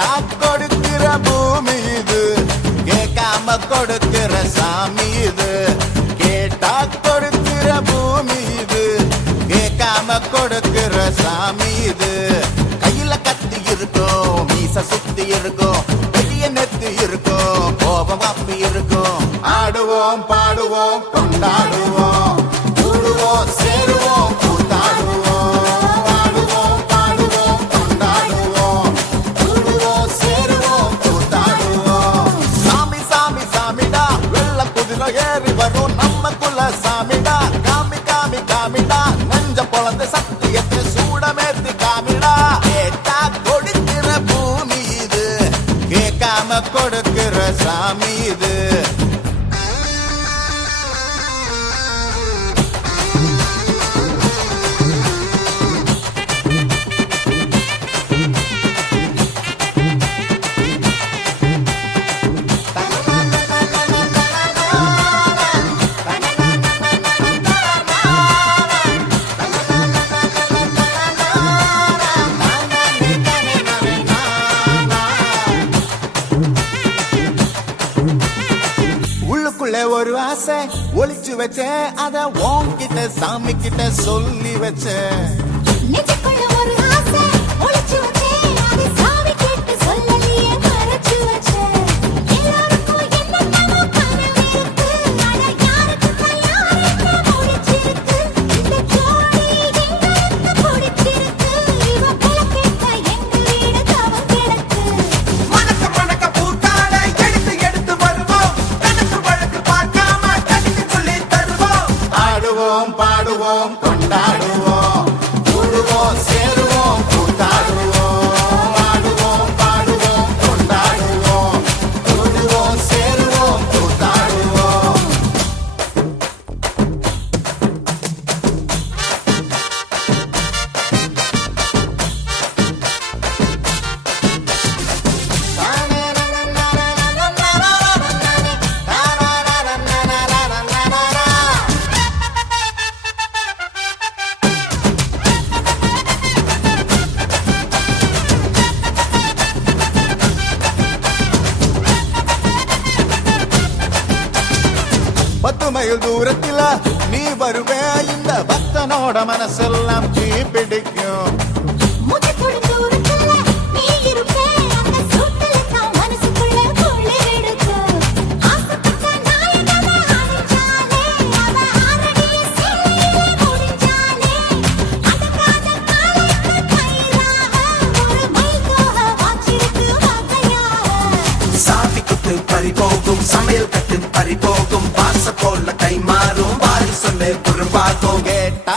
கேட்டா கொடுக்கிற பூமி இது, கேட்காம கொடுக்கிற சாமி இது. கேட்டா கொடுக்கிற பூமி இது, கேட்காம கொடுக்கிற சாமி இது. கையில கத்தி இருக்கும், மீச சுத்தி இருக்கும், பெரிய நெத்தி இருக்கும், கோபம் அப்பி இருக்கும். ஆடுவோம் பாடுவோம் கொண்டாடுவோம், கூடுவோம் சேருவோம் கூத்தாடுவோம். ஆடுவோம் பாடுவோம் கொண்டாடுவோம், கூடுவோம் சேருவோம் கூத்தாடுவோம். சாமி சாமி சாமிடா, வெள்ள குதிரை ஏறி வரும் நம்ம குல சாமிடா. காமி காமி காமிடா, நெஞ்ச பொழந்த சத்தியத்தை சூடமேத்தி காமிடா. கேட்டா கொடுக்கிற பூமி இது, கேட்காம கொடுக்கிற சாமி இது. உள்ளுக்குள்ள ஒரு ஆசை ஒளிச்சு வச்சேன், அத உன்கிட்ட சாமி கிட்ட சொல்லி வச்சேன். நெஞ்சுக்குள்ள ஒரு ஆசை ஒளிச்சு வச்சேன், அதை சாமி கிட்ட சொல்லலையே மறைச்சு வச்சேன். எல்லாருக்கும் என்னென்னமோ கனவு இருக்கு, ஆனா யாருக்கும் யாருன்னு முடிச்சிருக்கு. இந்த ஜோடி எங்களுக்கு பிடிச்சிருக்கு, இவ போக்கிட்ட எங்க வீடு தவம் கிடக்கு. மணக்க மணக்க பூத்தாட எடுத்து எடுத்து வருவோம், கணக்கு வழக்கு பார்க்காம கட்டிக்கு சொல்லி தருவோம். ஆடுவோம் பாடுவோம் கொண்டாடுவோம், கூடுவோம் சேருவோம் கூத்தாடுவோம். ஆடுவோம் பாடுவோம் கொண்டாடுவோம், கூடுவோம் சேருவோம் கூத்தாடுவோம். பத்து மைல் தூரத்தில நீ வருவே, இந்த பக்தனோட மனசெல்லாம் தீ பிடிக்கும். முகத்தோட தூரத்துல நீ இருப்பே, அந்த சூட்டுல தான் மனசுக்குள்ள குளிர் எடுக்கு. ஆசைப்பட்ட நாயகனை அணைச்சாலே, அவ ஆரடிய சேலையிலே முடிஞ்சாலே. அடங்காத காலத்து கயிறாக, ஒரு மைல் தோக வாச்சிருக்கு வகையாக. சாவி குத்து பறிபோகும், சமையல் கட்டு பறிபோகும், வாச போல கை மாறும், வாரி சொல்ல பொறுப்பாகும். கேட்டா